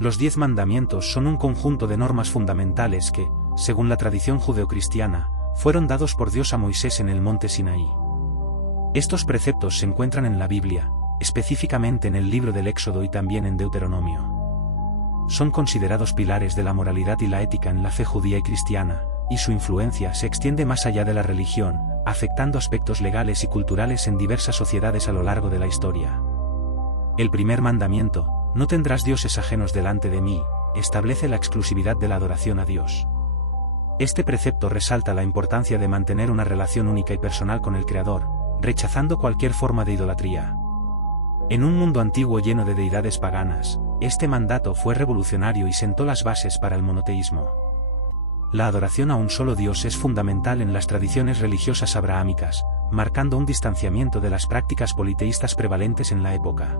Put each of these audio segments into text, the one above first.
Los 10 mandamientos son un conjunto de normas fundamentales que, según la tradición judeocristiana, fueron dados por Dios a Moisés en el monte Sinaí. Estos preceptos se encuentran en la Biblia, específicamente en el libro del Éxodo y también en Deuteronomio. Son considerados pilares de la moralidad y la ética en la fe judía y cristiana, y su influencia se extiende más allá de la religión, afectando aspectos legales y culturales en diversas sociedades a lo largo de la historia. El primer mandamiento, no tendrás dioses ajenos delante de mí, establece la exclusividad de la adoración a Dios. Este precepto resalta la importancia de mantener una relación única y personal con el Creador, rechazando cualquier forma de idolatría. En un mundo antiguo lleno de deidades paganas, este mandato fue revolucionario y sentó las bases para el monoteísmo. La adoración a un solo Dios es fundamental en las tradiciones religiosas abrahámicas, marcando un distanciamiento de las prácticas politeístas prevalentes en la época.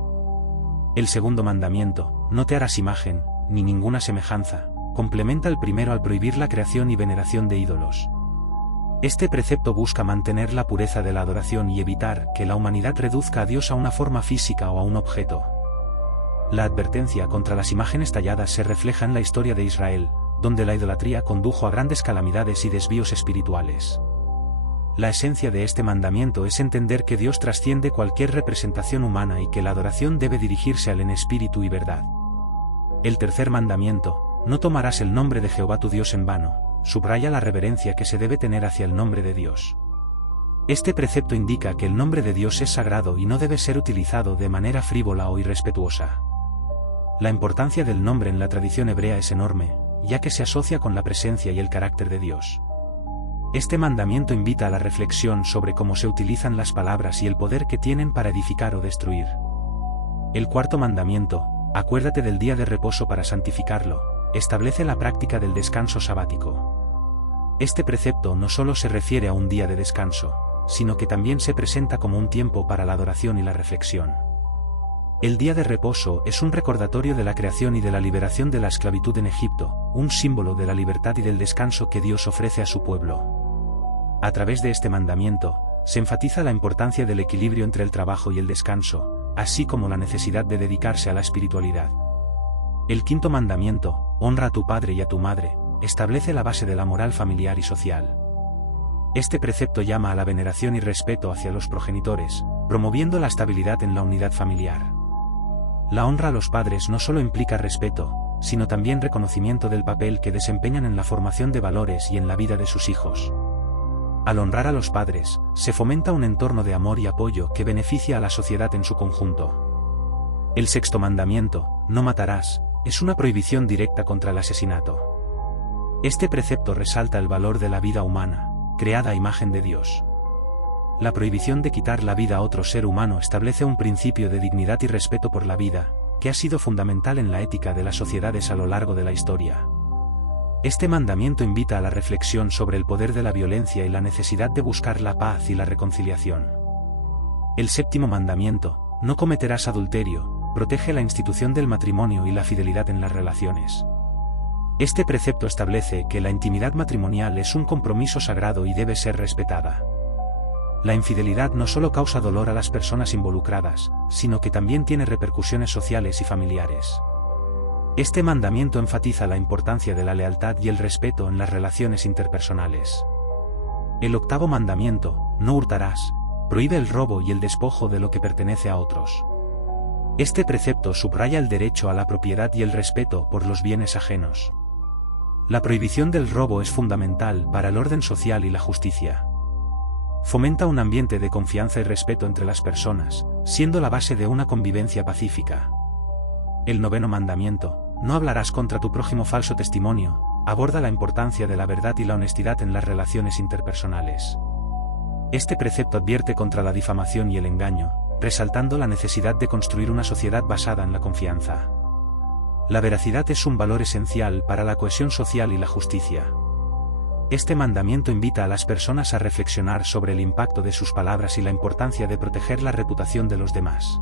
El segundo mandamiento, no te harás imagen, ni ninguna semejanza, complementa el primero al prohibir la creación y veneración de ídolos. Este precepto busca mantener la pureza de la adoración y evitar que la humanidad reduzca a Dios a una forma física o a un objeto. La advertencia contra las imágenes talladas se refleja en la historia de Israel, donde la idolatría condujo a grandes calamidades y desvíos espirituales. La esencia de este mandamiento es entender que Dios trasciende cualquier representación humana y que la adoración debe dirigirse a Él en espíritu y verdad. El tercer mandamiento, no tomarás el nombre de Jehová tu Dios en vano, subraya la reverencia que se debe tener hacia el nombre de Dios. Este precepto indica que el nombre de Dios es sagrado y no debe ser utilizado de manera frívola o irrespetuosa. La importancia del nombre en la tradición hebrea es enorme, ya que se asocia con la presencia y el carácter de Dios. Este mandamiento invita a la reflexión sobre cómo se utilizan las palabras y el poder que tienen para edificar o destruir. El cuarto mandamiento, acuérdate del día de reposo para santificarlo, establece la práctica del descanso sabático. Este precepto no solo se refiere a un día de descanso, sino que también se presenta como un tiempo para la adoración y la reflexión. El día de reposo es un recordatorio de la creación y de la liberación de la esclavitud en Egipto, un símbolo de la libertad y del descanso que Dios ofrece a su pueblo. A través de este mandamiento, se enfatiza la importancia del equilibrio entre el trabajo y el descanso, así como la necesidad de dedicarse a la espiritualidad. El quinto mandamiento, honra a tu padre y a tu madre, establece la base de la moral familiar y social. Este precepto llama a la veneración y respeto hacia los progenitores, promoviendo la estabilidad en la unidad familiar. La honra a los padres no solo implica respeto, sino también reconocimiento del papel que desempeñan en la formación de valores y en la vida de sus hijos. Al honrar a los padres, se fomenta un entorno de amor y apoyo que beneficia a la sociedad en su conjunto. El sexto mandamiento, no matarás, es una prohibición directa contra el asesinato. Este precepto resalta el valor de la vida humana, creada a imagen de Dios. La prohibición de quitar la vida a otro ser humano establece un principio de dignidad y respeto por la vida, que ha sido fundamental en la ética de las sociedades a lo largo de la historia. Este mandamiento invita a la reflexión sobre el poder de la violencia y la necesidad de buscar la paz y la reconciliación. El séptimo mandamiento, no cometerás adulterio, protege la institución del matrimonio y la fidelidad en las relaciones. Este precepto establece que la intimidad matrimonial es un compromiso sagrado y debe ser respetada. La infidelidad no solo causa dolor a las personas involucradas, sino que también tiene repercusiones sociales y familiares. Este mandamiento enfatiza la importancia de la lealtad y el respeto en las relaciones interpersonales. El octavo mandamiento, no hurtarás, prohíbe el robo y el despojo de lo que pertenece a otros. Este precepto subraya el derecho a la propiedad y el respeto por los bienes ajenos. La prohibición del robo es fundamental para el orden social y la justicia. Fomenta un ambiente de confianza y respeto entre las personas, siendo la base de una convivencia pacífica. El noveno mandamiento, no hablarás contra tu prójimo falso testimonio, aborda la importancia de la verdad y la honestidad en las relaciones interpersonales. Este precepto advierte contra la difamación y el engaño, resaltando la necesidad de construir una sociedad basada en la confianza. La veracidad es un valor esencial para la cohesión social y la justicia. Este mandamiento invita a las personas a reflexionar sobre el impacto de sus palabras y la importancia de proteger la reputación de los demás.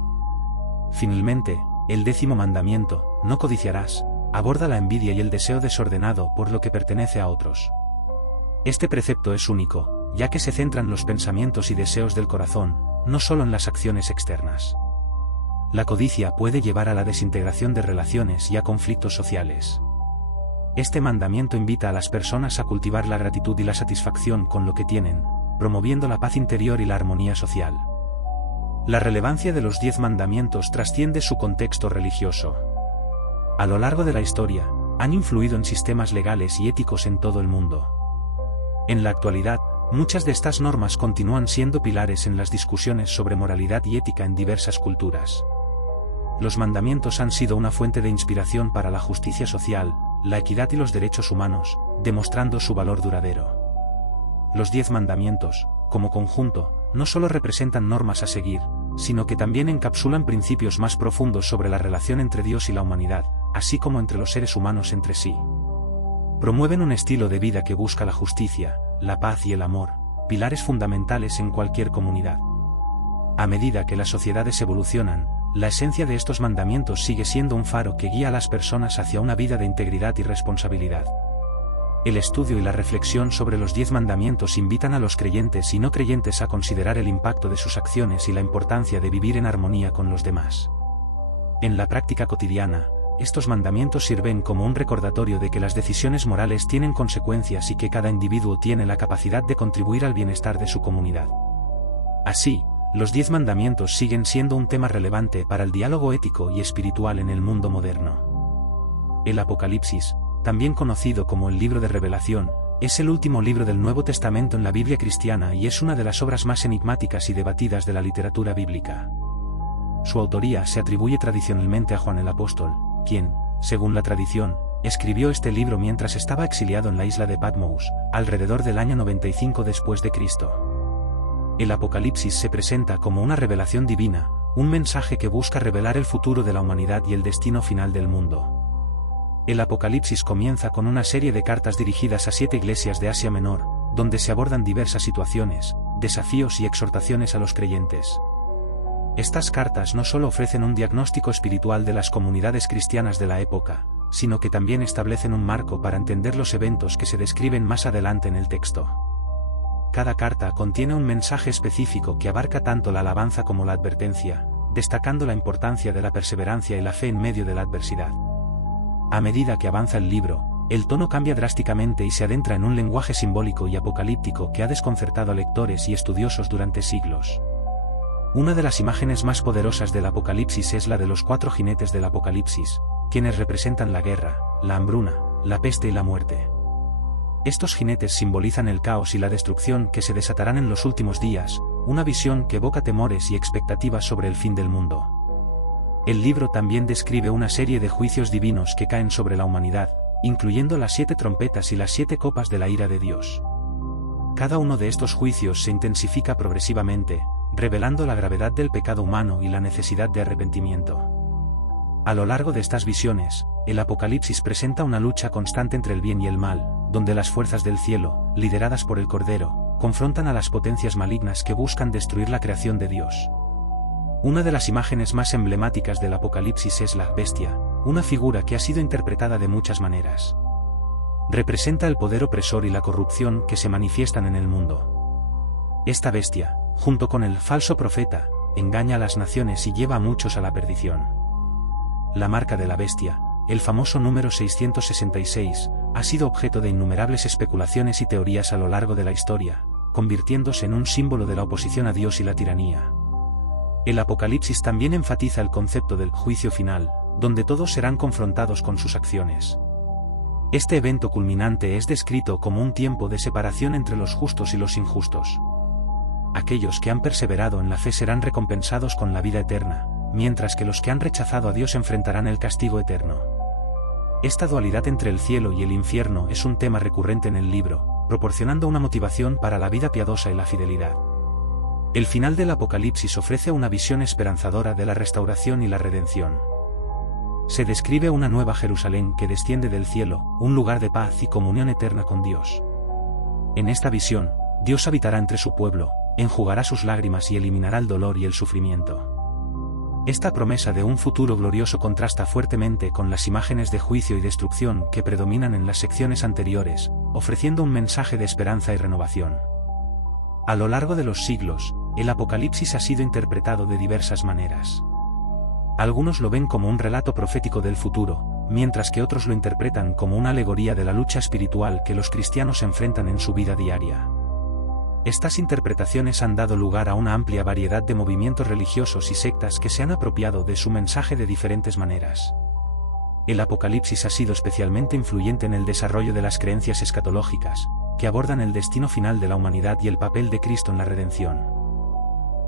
Finalmente, el décimo mandamiento, no codiciarás, aborda la envidia y el deseo desordenado por lo que pertenece a otros. Este precepto es único, ya que se centra en los pensamientos y deseos del corazón, no solo en las acciones externas. la codicia puede llevar a la desintegración de relaciones y a conflictos sociales. Este mandamiento invita a las personas a cultivar la gratitud y la satisfacción con lo que tienen, promoviendo la paz interior y la armonía social. La relevancia de los 10 mandamientos trasciende su contexto religioso. A lo largo de la historia, han influido en sistemas legales y éticos en todo el mundo. En la actualidad, muchas de estas normas continúan siendo pilares en las discusiones sobre moralidad y ética en diversas culturas. Los mandamientos han sido una fuente de inspiración para la justicia social, la equidad y los derechos humanos, demostrando su valor duradero. Los 10 mandamientos, como conjunto, no solo representan normas a seguir, sino que también encapsulan principios más profundos sobre la relación entre Dios y la humanidad, así como entre los seres humanos entre sí. Promueven un estilo de vida que busca la justicia, la paz y el amor, pilares fundamentales en cualquier comunidad. A medida que las sociedades evolucionan, la esencia de estos mandamientos sigue siendo un faro que guía a las personas hacia una vida de integridad y responsabilidad. El estudio y la reflexión sobre los 10 mandamientos invitan a los creyentes y no creyentes a considerar el impacto de sus acciones y la importancia de vivir en armonía con los demás. En la práctica cotidiana, estos mandamientos sirven como un recordatorio de que las decisiones morales tienen consecuencias y que cada individuo tiene la capacidad de contribuir al bienestar de su comunidad. Así, los 10 mandamientos siguen siendo un tema relevante para el diálogo ético y espiritual en el mundo moderno. El Apocalipsis, también conocido como el Libro de Revelación, es el último libro del Nuevo Testamento en la Biblia cristiana y es una de las obras más enigmáticas y debatidas de la literatura bíblica. Su autoría se atribuye tradicionalmente a Juan el Apóstol, quien, según la tradición, escribió este libro mientras estaba exiliado en la isla de Patmos, alrededor del año 95 después de Cristo. El Apocalipsis se presenta como una revelación divina, un mensaje que busca revelar el futuro de la humanidad y el destino final del mundo. El Apocalipsis comienza con una serie de cartas dirigidas a 7 iglesias de Asia Menor, donde se abordan diversas situaciones, desafíos y exhortaciones a los creyentes. Estas cartas no solo ofrecen un diagnóstico espiritual de las comunidades cristianas de la época, sino que también establecen un marco para entender los eventos que se describen más adelante en el texto. Cada carta contiene un mensaje específico que abarca tanto la alabanza como la advertencia, destacando la importancia de la perseverancia y la fe en medio de la adversidad. A medida que avanza el libro, el tono cambia drásticamente y se adentra en un lenguaje simbólico y apocalíptico que ha desconcertado a lectores y estudiosos durante siglos. Una de las imágenes más poderosas del Apocalipsis es la de los 4 jinetes del Apocalipsis, quienes representan la guerra, la hambruna, la peste y la muerte. Estos jinetes simbolizan el caos y la destrucción que se desatarán en los últimos días, una visión que evoca temores y expectativas sobre el fin del mundo. El libro también describe una serie de juicios divinos que caen sobre la humanidad, incluyendo las 7 trompetas y las 7 copas de la ira de Dios. Cada uno de estos juicios se intensifica progresivamente, revelando la gravedad del pecado humano y la necesidad de arrepentimiento. A lo largo de estas visiones, el Apocalipsis presenta una lucha constante entre el bien y el mal, donde las fuerzas del cielo, lideradas por el Cordero, confrontan a las potencias malignas que buscan destruir la creación de Dios. Una de las imágenes más emblemáticas del Apocalipsis es la bestia, una figura que ha sido interpretada de muchas maneras. Representa el poder opresor y la corrupción que se manifiestan en el mundo. Esta bestia, junto con el falso profeta, engaña a las naciones y lleva a muchos a la perdición. La marca de la bestia, el famoso número 666, ha sido objeto de innumerables especulaciones y teorías a lo largo de la historia, convirtiéndose en un símbolo de la oposición a Dios y la tiranía. El Apocalipsis también enfatiza el concepto del juicio final, donde todos serán confrontados con sus acciones. Este evento culminante es descrito como un tiempo de separación entre los justos y los injustos. Aquellos que han perseverado en la fe serán recompensados con la vida eterna, mientras que los que han rechazado a Dios enfrentarán el castigo eterno. Esta dualidad entre el cielo y el infierno es un tema recurrente en el libro, proporcionando una motivación para la vida piadosa y la fidelidad. El final del Apocalipsis ofrece una visión esperanzadora de la restauración y la redención. Se describe una nueva Jerusalén que desciende del cielo, un lugar de paz y comunión eterna con Dios. En esta visión, Dios habitará entre su pueblo, enjugará sus lágrimas y eliminará el dolor y el sufrimiento. Esta promesa de un futuro glorioso contrasta fuertemente con las imágenes de juicio y destrucción que predominan en las secciones anteriores, ofreciendo un mensaje de esperanza y renovación. A lo largo de los siglos, el Apocalipsis ha sido interpretado de diversas maneras. Algunos lo ven como un relato profético del futuro, mientras que otros lo interpretan como una alegoría de la lucha espiritual que los cristianos enfrentan en su vida diaria. Estas interpretaciones han dado lugar a una amplia variedad de movimientos religiosos y sectas que se han apropiado de su mensaje de diferentes maneras. El Apocalipsis ha sido especialmente influyente en el desarrollo de las creencias escatológicas, que abordan el destino final de la humanidad y el papel de Cristo en la redención.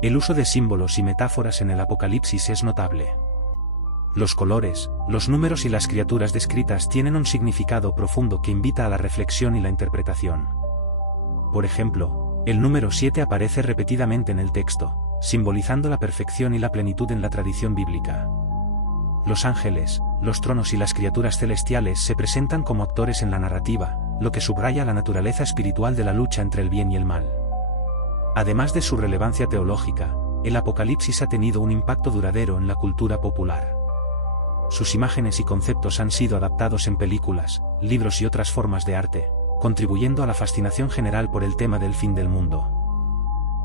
El uso de símbolos y metáforas en el Apocalipsis es notable. Los colores, los números y las criaturas descritas tienen un significado profundo que invita a la reflexión y la interpretación. Por ejemplo, el número 7 aparece repetidamente en el texto, simbolizando la perfección y la plenitud en la tradición bíblica. Los ángeles, los tronos y las criaturas celestiales se presentan como actores en la narrativa, lo que subraya la naturaleza espiritual de la lucha entre el bien y el mal. Además de su relevancia teológica, el Apocalipsis ha tenido un impacto duradero en la cultura popular. Sus imágenes y conceptos han sido adaptados en películas, libros y otras formas de arte, contribuyendo a la fascinación general por el tema del fin del mundo.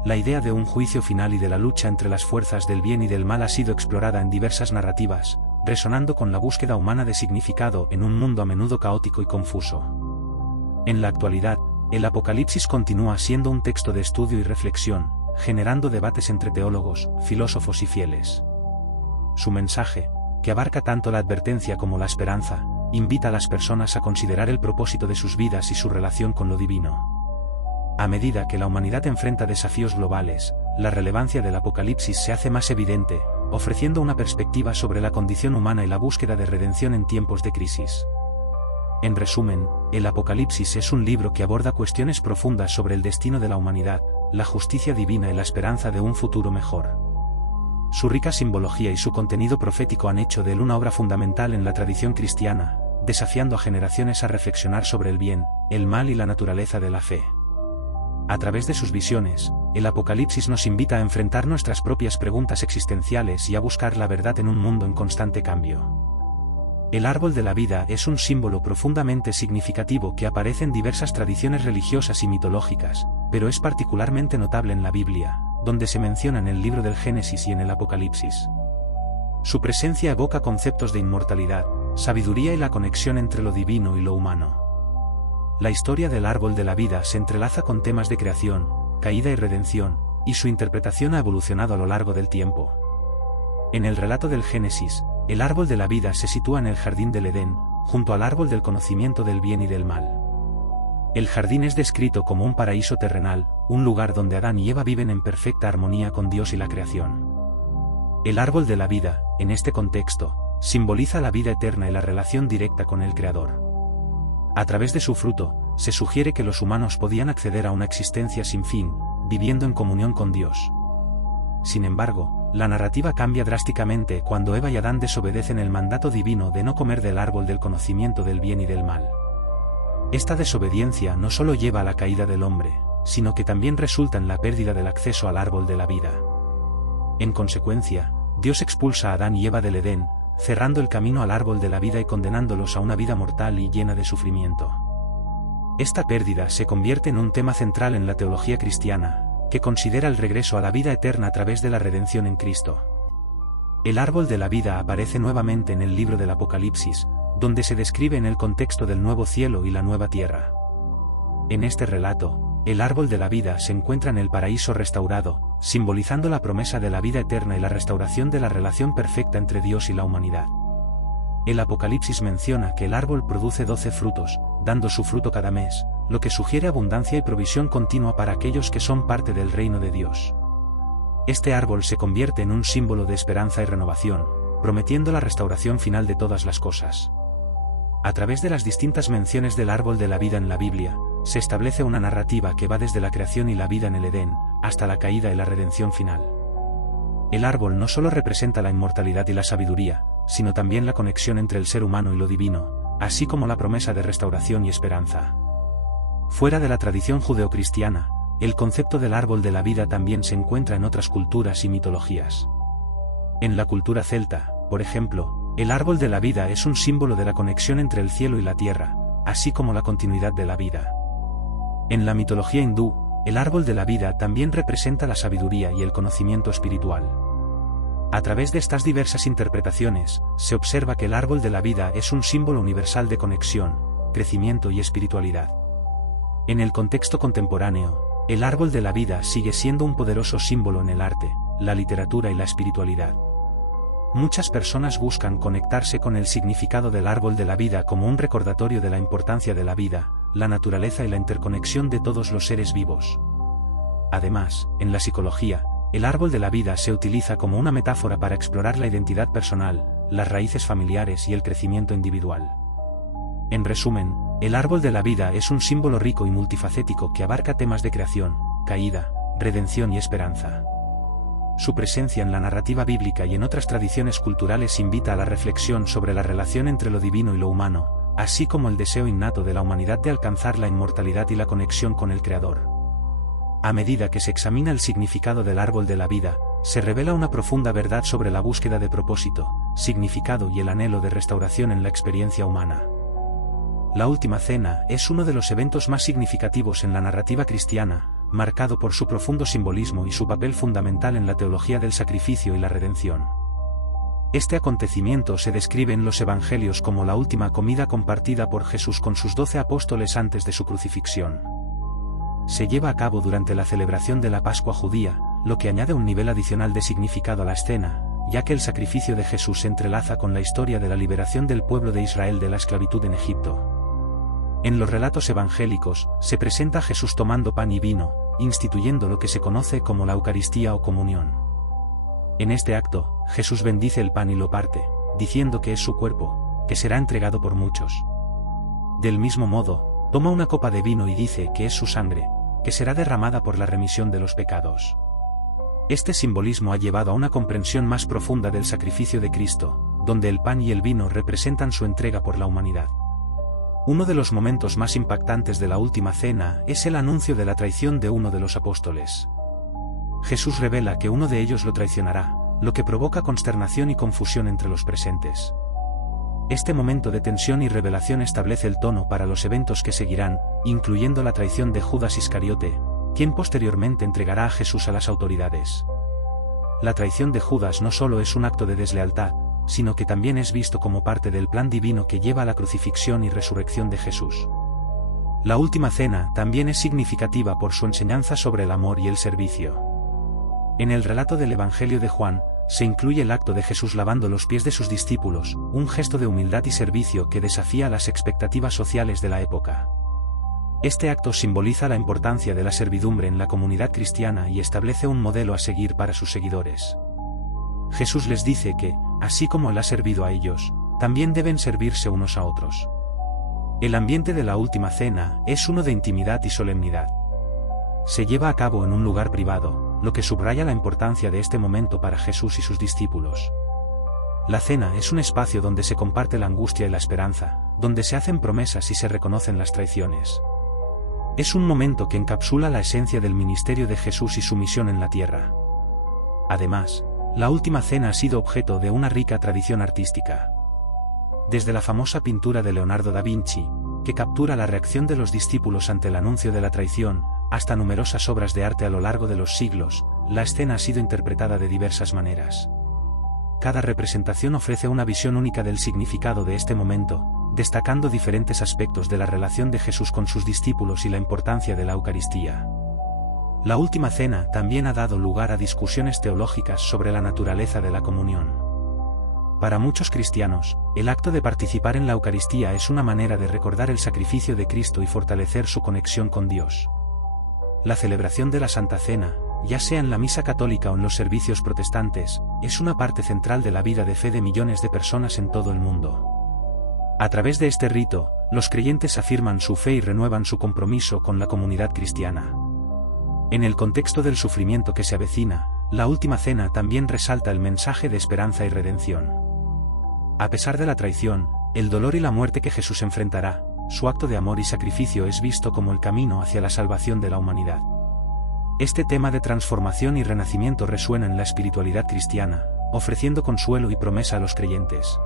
La idea de un juicio final y de la lucha entre las fuerzas del bien y del mal ha sido explorada en diversas narrativas, resonando con la búsqueda humana de significado en un mundo a menudo caótico y confuso. En la actualidad, el Apocalipsis continúa siendo un texto de estudio y reflexión, generando debates entre teólogos, filósofos y fieles. Su mensaje, que abarca tanto la advertencia como la esperanza, invita a las personas a considerar el propósito de sus vidas y su relación con lo divino. A medida que la humanidad enfrenta desafíos globales, la relevancia del Apocalipsis se hace más evidente, ofreciendo una perspectiva sobre la condición humana y la búsqueda de redención en tiempos de crisis. En resumen, el Apocalipsis es un libro que aborda cuestiones profundas sobre el destino de la humanidad, la justicia divina y la esperanza de un futuro mejor. Su rica simbología y su contenido profético han hecho de él una obra fundamental en la tradición cristiana, desafiando a generaciones a reflexionar sobre el bien, el mal y la naturaleza de la fe. A través de sus visiones, el Apocalipsis nos invita a enfrentar nuestras propias preguntas existenciales y a buscar la verdad en un mundo en constante cambio. El árbol de la vida es un símbolo profundamente significativo que aparece en diversas tradiciones religiosas y mitológicas, pero es particularmente notable en la Biblia, donde se menciona en el libro del Génesis y en el Apocalipsis. Su presencia evoca conceptos de inmortalidad, sabiduría y la conexión entre lo divino y lo humano. La historia del árbol de la vida se entrelaza con temas de creación, caída y redención, y su interpretación ha evolucionado a lo largo del tiempo. En el relato del Génesis, el árbol de la vida se sitúa en el jardín del Edén, junto al árbol del conocimiento del bien y del mal. El jardín es descrito como un paraíso terrenal, un lugar donde Adán y Eva viven en perfecta armonía con Dios y la creación. El árbol de la vida, en este contexto, simboliza la vida eterna y la relación directa con el Creador. A través de su fruto, se sugiere que los humanos podían acceder a una existencia sin fin, viviendo en comunión con Dios. Sin embargo, la narrativa cambia drásticamente cuando Eva y Adán desobedecen el mandato divino de no comer del árbol del conocimiento del bien y del mal. Esta desobediencia no solo lleva a la caída del hombre, sino que también resulta en la pérdida del acceso al árbol de la vida. En consecuencia, Dios expulsa a Adán y Eva del Edén, cerrando el camino al árbol de la vida y condenándolos a una vida mortal y llena de sufrimiento. Esta pérdida se convierte en un tema central en la teología cristiana, que considera el regreso a la vida eterna a través de la redención en Cristo. El árbol de la vida aparece nuevamente en el libro del Apocalipsis, donde se describe en el contexto del nuevo cielo y la nueva tierra. En este relato, el árbol de la vida se encuentra en el paraíso restaurado, simbolizando la promesa de la vida eterna y la restauración de la relación perfecta entre Dios y la humanidad. El Apocalipsis menciona que el árbol produce 12 frutos, dando su fruto cada mes, lo que sugiere abundancia y provisión continua para aquellos que son parte del reino de Dios. Este árbol se convierte en un símbolo de esperanza y renovación, prometiendo la restauración final de todas las cosas. A través de las distintas menciones del árbol de la vida en la Biblia, se establece una narrativa que va desde la creación y la vida en el Edén, hasta la caída y la redención final. El árbol no solo representa la inmortalidad y la sabiduría, sino también la conexión entre el ser humano y lo divino, así como la promesa de restauración y esperanza. Fuera de la tradición judeocristiana, el concepto del árbol de la vida también se encuentra en otras culturas y mitologías. En la cultura celta, por ejemplo, el árbol de la vida es un símbolo de la conexión entre el cielo y la tierra, así como la continuidad de la vida. En la mitología hindú, el árbol de la vida también representa la sabiduría y el conocimiento espiritual. A través de estas diversas interpretaciones, se observa que el árbol de la vida es un símbolo universal de conexión, crecimiento y espiritualidad. En el contexto contemporáneo, el árbol de la vida sigue siendo un poderoso símbolo en el arte, la literatura y la espiritualidad. Muchas personas buscan conectarse con el significado del árbol de la vida como un recordatorio de la importancia de la vida, la naturaleza y la interconexión de todos los seres vivos. Además, en la psicología, el árbol de la vida se utiliza como una metáfora para explorar la identidad personal, las raíces familiares y el crecimiento individual. En resumen, el árbol de la vida es un símbolo rico y multifacético que abarca temas de creación, caída, redención y esperanza. Su presencia en la narrativa bíblica y en otras tradiciones culturales invita a la reflexión sobre la relación entre lo divino y lo humano, así como el deseo innato de la humanidad de alcanzar la inmortalidad y la conexión con el Creador. A medida que se examina el significado del árbol de la vida, se revela una profunda verdad sobre la búsqueda de propósito, significado y el anhelo de restauración en la experiencia humana. La Última Cena es uno de los eventos más significativos en la narrativa cristiana, marcado por su profundo simbolismo y su papel fundamental en la teología del sacrificio y la redención. Este acontecimiento se describe en los Evangelios como la última comida compartida por Jesús con sus 12 apóstoles antes de su crucifixión. Se lleva a cabo durante la celebración de la Pascua judía, lo que añade un nivel adicional de significado a la escena, ya que el sacrificio de Jesús se entrelaza con la historia de la liberación del pueblo de Israel de la esclavitud en Egipto. En los relatos evangélicos, se presenta a Jesús tomando pan y vino, instituyendo lo que se conoce como la Eucaristía o comunión. En este acto, Jesús bendice el pan y lo parte, diciendo que es su cuerpo, que será entregado por muchos. Del mismo modo, toma una copa de vino y dice que es su sangre, que será derramada por la remisión de los pecados. Este simbolismo ha llevado a una comprensión más profunda del sacrificio de Cristo, donde el pan y el vino representan su entrega por la humanidad. Uno de los momentos más impactantes de la Última Cena es el anuncio de la traición de uno de los apóstoles. Jesús revela que uno de ellos lo traicionará, lo que provoca consternación y confusión entre los presentes. Este momento de tensión y revelación establece el tono para los eventos que seguirán, incluyendo la traición de Judas Iscariote, quien posteriormente entregará a Jesús a las autoridades. La traición de Judas no solo es un acto de deslealtad, sino que también es visto como parte del plan divino que lleva a la crucifixión y resurrección de Jesús. La Última Cena también es significativa por su enseñanza sobre el amor y el servicio. En el relato del Evangelio de Juan, se incluye el acto de Jesús lavando los pies de sus discípulos, un gesto de humildad y servicio que desafía las expectativas sociales de la época. Este acto simboliza la importancia de la servidumbre en la comunidad cristiana y establece un modelo a seguir para sus seguidores. Jesús les dice que, así como Él ha servido a ellos, también deben servirse unos a otros. El ambiente de la Última Cena es uno de intimidad y solemnidad. Se lleva a cabo en un lugar privado, lo que subraya la importancia de este momento para Jesús y sus discípulos. La cena es un espacio donde se comparte la angustia y la esperanza, donde se hacen promesas y se reconocen las traiciones. Es un momento que encapsula la esencia del ministerio de Jesús y su misión en la tierra. Además, la Última Cena ha sido objeto de una rica tradición artística. Desde la famosa pintura de Leonardo da Vinci, que captura la reacción de los discípulos ante el anuncio de la traición, hasta numerosas obras de arte a lo largo de los siglos, la escena ha sido interpretada de diversas maneras. Cada representación ofrece una visión única del significado de este momento, destacando diferentes aspectos de la relación de Jesús con sus discípulos y la importancia de la Eucaristía. La Última Cena también ha dado lugar a discusiones teológicas sobre la naturaleza de la comunión. Para muchos cristianos, el acto de participar en la Eucaristía es una manera de recordar el sacrificio de Cristo y fortalecer su conexión con Dios. La celebración de la Santa Cena, ya sea en la misa católica o en los servicios protestantes, es una parte central de la vida de fe de millones de personas en todo el mundo. A través de este rito, los creyentes afirman su fe y renuevan su compromiso con la comunidad cristiana. En el contexto del sufrimiento que se avecina, la Última Cena también resalta el mensaje de esperanza y redención. A pesar de la traición, el dolor y la muerte que Jesús enfrentará, su acto de amor y sacrificio es visto como el camino hacia la salvación de la humanidad. Este tema de transformación y renacimiento resuena en la espiritualidad cristiana, ofreciendo consuelo y promesa a los creyentes.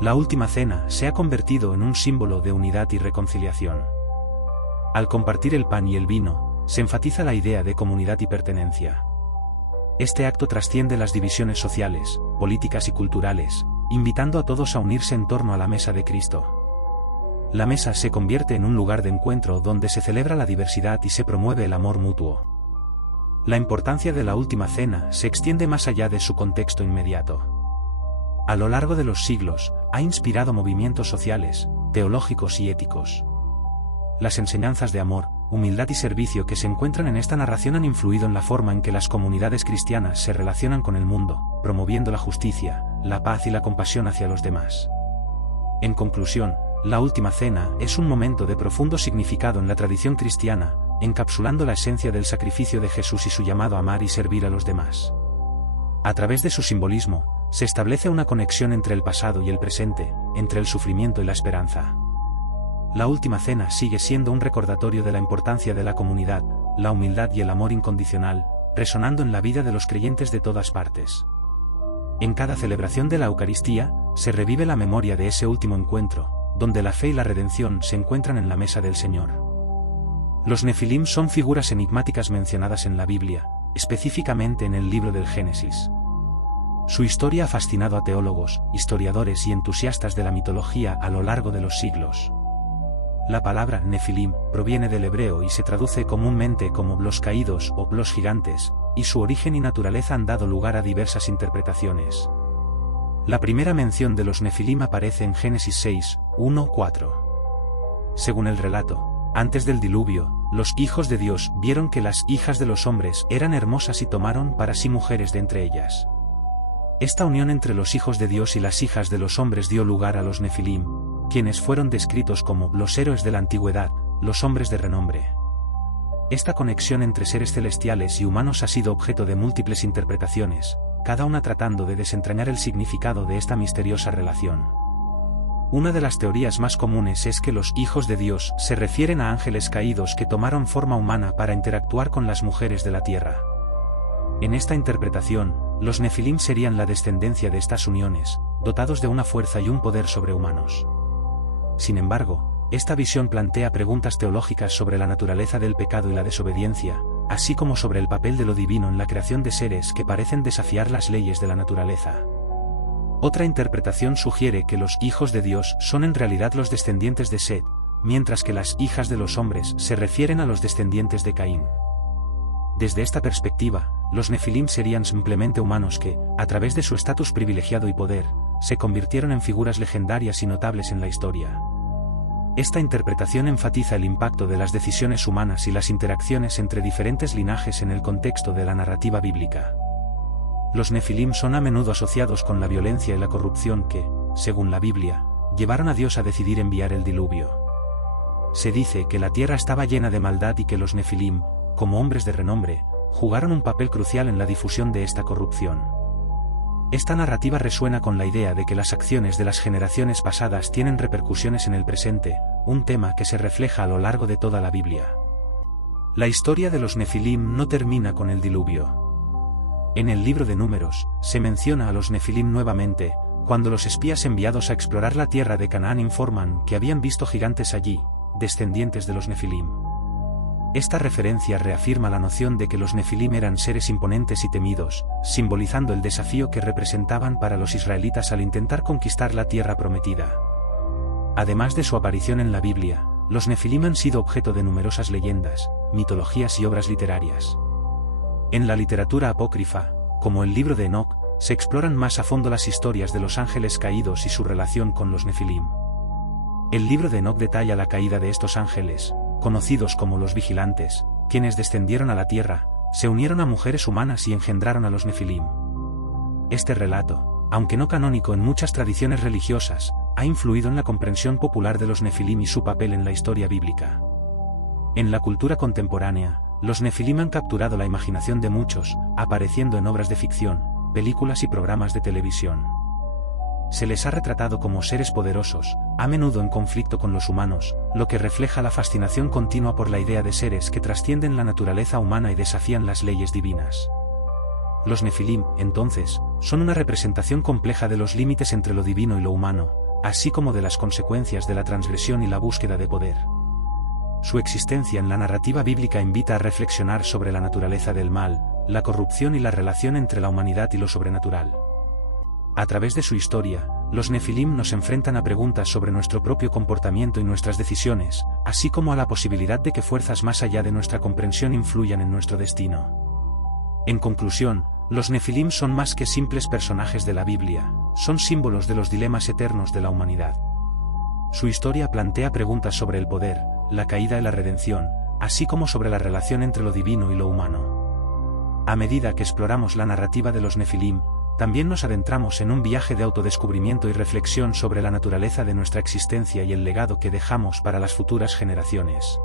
La Última Cena se ha convertido en un símbolo de unidad y reconciliación. Al compartir el pan y el vino, se enfatiza la idea de comunidad y pertenencia. Este acto trasciende las divisiones sociales, políticas y culturales, invitando a todos a unirse en torno a la mesa de Cristo. La mesa se convierte en un lugar de encuentro donde se celebra la diversidad y se promueve el amor mutuo. La importancia de la última cena se extiende más allá de su contexto inmediato. A lo largo de los siglos, ha inspirado movimientos sociales, teológicos y éticos. Las enseñanzas de amor, humildad y servicio que se encuentran en esta narración han influido en la forma en que las comunidades cristianas se relacionan con el mundo, promoviendo la justicia, la paz y la compasión hacia los demás. En conclusión, la última cena es un momento de profundo significado en la tradición cristiana, encapsulando la esencia del sacrificio de Jesús y su llamado a amar y servir a los demás. A través de su simbolismo, se establece una conexión entre el pasado y el presente, entre el sufrimiento y la esperanza. La última cena sigue siendo un recordatorio de la importancia de la comunidad, la humildad y el amor incondicional, resonando en la vida de los creyentes de todas partes. En cada celebración de la Eucaristía, se revive la memoria de ese último encuentro, donde la fe y la redención se encuentran en la mesa del Señor. Los Nefilim son figuras enigmáticas mencionadas en la Biblia, específicamente en el libro del Génesis. Su historia ha fascinado a teólogos, historiadores y entusiastas de la mitología a lo largo de los siglos. La palabra Nefilim proviene del hebreo y se traduce comúnmente como los caídos o los gigantes, y su origen y naturaleza han dado lugar a diversas interpretaciones. La primera mención de los Nefilim aparece en Génesis 6, 1-4. Según el relato, antes del diluvio, los hijos de Dios vieron que las hijas de los hombres eran hermosas y tomaron para sí mujeres de entre ellas. Esta unión entre los hijos de Dios y las hijas de los hombres dio lugar a los Nefilim, quienes fueron descritos como los héroes de la antigüedad, los hombres de renombre. Esta conexión entre seres celestiales y humanos ha sido objeto de múltiples interpretaciones, cada una tratando de desentrañar el significado de esta misteriosa relación. Una de las teorías más comunes es que los hijos de Dios se refieren a ángeles caídos que tomaron forma humana para interactuar con las mujeres de la tierra. En esta interpretación, los Nefilim serían la descendencia de estas uniones, dotados de una fuerza y un poder sobrehumanos. Sin embargo, esta visión plantea preguntas teológicas sobre la naturaleza del pecado y la desobediencia, así como sobre el papel de lo divino en la creación de seres que parecen desafiar las leyes de la naturaleza. Otra interpretación sugiere que los hijos de Dios son en realidad los descendientes de Set, mientras que las hijas de los hombres se refieren a los descendientes de Caín. Desde esta perspectiva, los Nefilim serían simplemente humanos que, a través de su estatus privilegiado y poder, se convirtieron en figuras legendarias y notables en la historia. Esta interpretación enfatiza el impacto de las decisiones humanas y las interacciones entre diferentes linajes en el contexto de la narrativa bíblica. Los Nefilim son a menudo asociados con la violencia y la corrupción que, según la Biblia, llevaron a Dios a decidir enviar el diluvio. Se dice que la tierra estaba llena de maldad y que los Nefilim, como hombres de renombre, jugaron un papel crucial en la difusión de esta corrupción. Esta narrativa resuena con la idea de que las acciones de las generaciones pasadas tienen repercusiones en el presente, un tema que se refleja a lo largo de toda la Biblia. La historia de los Nefilim no termina con el diluvio. En el libro de Números, se menciona a los Nefilim nuevamente, cuando los espías enviados a explorar la tierra de Canaán informan que habían visto gigantes allí, descendientes de los Nefilim. Esta referencia reafirma la noción de que los Nefilim eran seres imponentes y temidos, simbolizando el desafío que representaban para los israelitas al intentar conquistar la tierra prometida. Además de su aparición en la Biblia, los Nefilim han sido objeto de numerosas leyendas, mitologías y obras literarias. En la literatura apócrifa, como el libro de Enoc, se exploran más a fondo las historias de los ángeles caídos y su relación con los Nefilim. El libro de Enoc detalla la caída de estos ángeles, conocidos como los vigilantes, quienes descendieron a la tierra, se unieron a mujeres humanas y engendraron a los Nefilim. Este relato, aunque no canónico en muchas tradiciones religiosas, ha influido en la comprensión popular de los Nefilim y su papel en la historia bíblica. En la cultura contemporánea, los Nefilim han capturado la imaginación de muchos, apareciendo en obras de ficción, películas y programas de televisión. Se les ha retratado como seres poderosos, a menudo en conflicto con los humanos, lo que refleja la fascinación continua por la idea de seres que trascienden la naturaleza humana y desafían las leyes divinas. Los Nefilim, entonces, son una representación compleja de los límites entre lo divino y lo humano, así como de las consecuencias de la transgresión y la búsqueda de poder. Su existencia en la narrativa bíblica invita a reflexionar sobre la naturaleza del mal, la corrupción y la relación entre la humanidad y lo sobrenatural. A través de su historia, los Nefilim nos enfrentan a preguntas sobre nuestro propio comportamiento y nuestras decisiones, así como a la posibilidad de que fuerzas más allá de nuestra comprensión influyan en nuestro destino. En conclusión, los Nefilim son más que simples personajes de la Biblia, son símbolos de los dilemas eternos de la humanidad. Su historia plantea preguntas sobre el poder, la caída y la redención, así como sobre la relación entre lo divino y lo humano. A medida que exploramos la narrativa de los Nefilim, también nos adentramos en un viaje de autodescubrimiento y reflexión sobre la naturaleza de nuestra existencia y el legado que dejamos para las futuras generaciones.